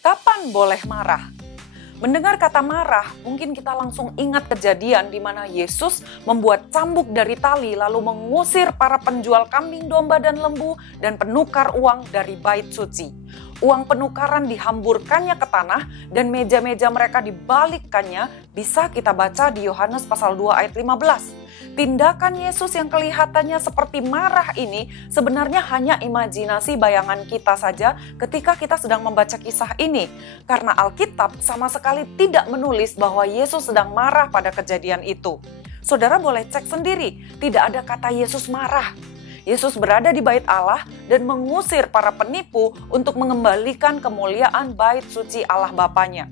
Kapan boleh marah? Mendengar kata marah, mungkin kita langsung ingat kejadian di mana Yesus membuat cambuk dari tali lalu mengusir para penjual kambing domba dan lembu dan penukar uang dari bait suci. Uang penukaran dihamburkannya ke tanah dan meja-meja mereka dibalikkannya, bisa kita baca di Yohanes pasal 2 ayat 15. Tindakan Yesus yang kelihatannya seperti marah ini sebenarnya hanya imajinasi bayangan kita saja ketika kita sedang membaca kisah ini. Karena Alkitab sama sekali tidak menulis bahwa Yesus sedang marah pada kejadian itu. Saudara boleh cek sendiri, tidak ada kata Yesus marah. Yesus berada di bait Allah dan mengusir para penipu untuk mengembalikan kemuliaan bait suci Allah Bapanya.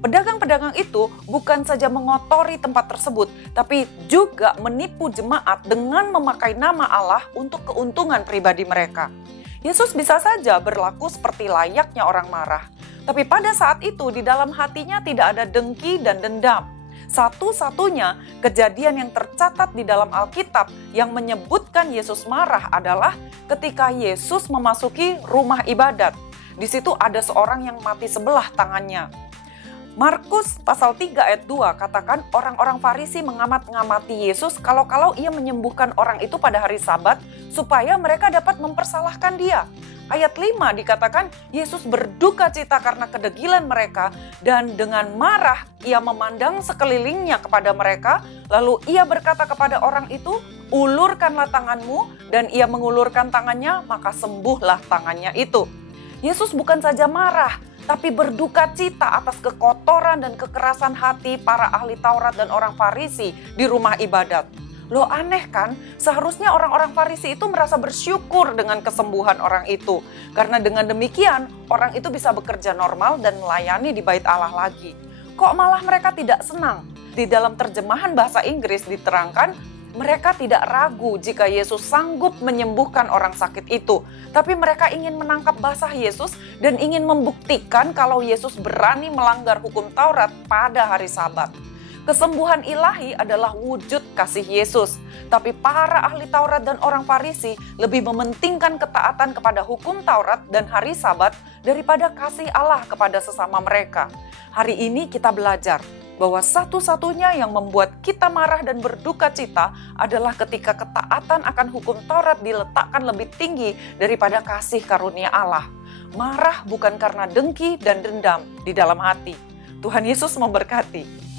Pedagang-pedagang itu bukan saja mengotori tempat tersebut, tapi juga menipu jemaat dengan memakai nama Allah untuk keuntungan pribadi mereka. Yesus bisa saja berlaku seperti layaknya orang marah, tapi pada saat itu di dalam hatinya tidak ada dengki dan dendam. Satu-satunya kejadian yang tercatat di dalam Alkitab yang menyebutkan Yesus marah adalah ketika Yesus memasuki rumah ibadat. Di situ ada seorang yang mati sebelah tangannya. Markus pasal 3 ayat 2 katakan orang-orang Farisi mengamat-ngamati Yesus kalau-kalau ia menyembuhkan orang itu pada hari Sabat supaya mereka dapat mempersalahkan dia. Ayat 5 dikatakan Yesus berduka cita karena kedegilan mereka dan dengan marah ia memandang sekelilingnya kepada mereka, lalu ia berkata kepada orang itu, "Ulurkanlah tanganmu," dan ia mengulurkan tangannya, maka sembuhlah tangannya itu. Yesus bukan saja marah, tapi berduka cita atas kekotoran dan kekerasan hati para ahli Taurat dan orang Farisi di rumah ibadat. Loh, aneh kan? Seharusnya orang-orang Farisi itu merasa bersyukur dengan kesembuhan orang itu. Karena dengan demikian, orang itu bisa bekerja normal dan melayani di bait Allah lagi. Kok malah mereka tidak senang? Di dalam terjemahan bahasa Inggris diterangkan, mereka tidak ragu jika Yesus sanggup menyembuhkan orang sakit itu. Tapi mereka ingin menangkap basah Yesus dan ingin membuktikan kalau Yesus berani melanggar hukum Taurat pada hari Sabat. Kesembuhan ilahi adalah wujud kasih Yesus. Tapi para ahli Taurat dan orang Farisi lebih mementingkan ketaatan kepada hukum Taurat dan hari Sabat daripada kasih Allah kepada sesama mereka. Hari ini kita belajar bahwa satu-satunya yang membuat kita marah dan berduka cita adalah ketika ketaatan akan hukum Taurat diletakkan lebih tinggi daripada kasih karunia Allah. Marah bukan karena dengki dan dendam di dalam hati. Tuhan Yesus memberkati.